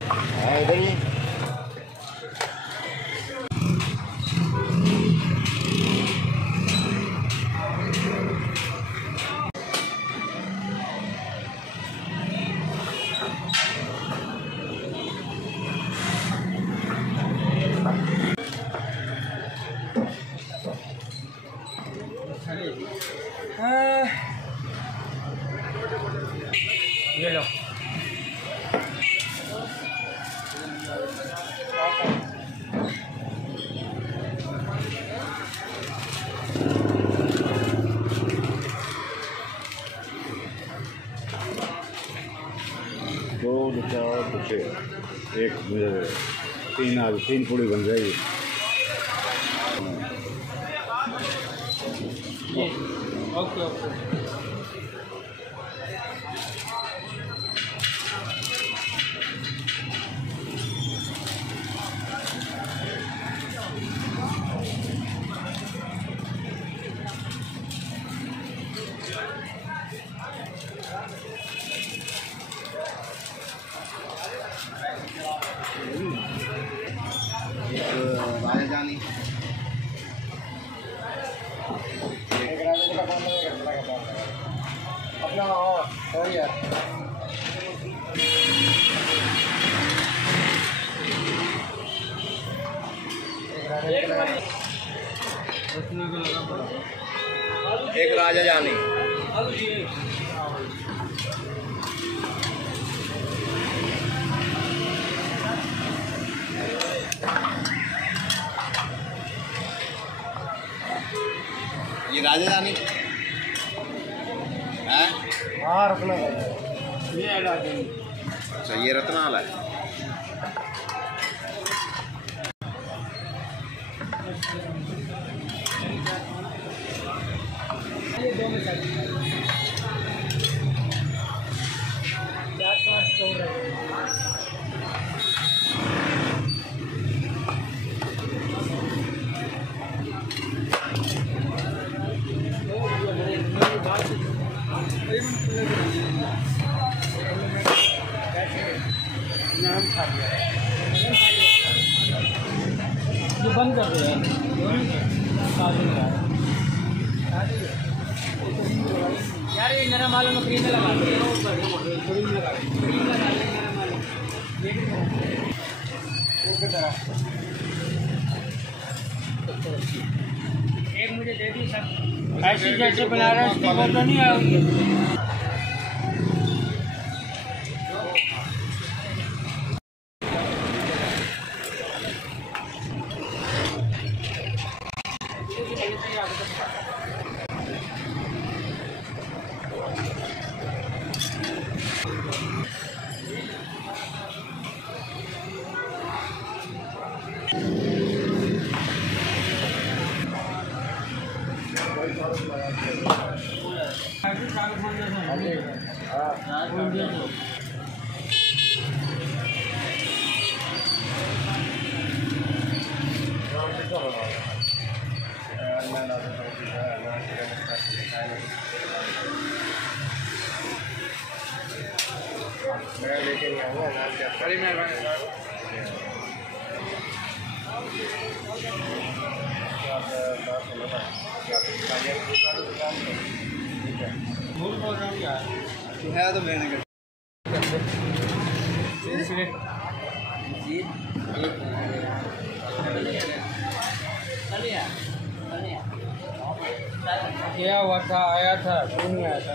हाँ इधर ही ये लो। दो चार बच्चे एक तीन आज 3 पूड़ी बन जाएगी। Okay okay. राजा जानी एक राजा का फोन अपना हो यार। एक राजा जानी ये राजा जानी है। हाँ रत्ना ये अच्छा ये रत्नाला है। ये बंद कर दो यार। ये मेरा मालूम क्रीम लगा दो। एक मुझे दे दी सब ऐसी जैसे बना रहे हैं उसकी वो तो नहीं आएगी। लेके नहीं आऊँगा बड़ी मेहरबानी सर। है तो लेने का क्या हुआ था? आया था क्यों नहीं आया था?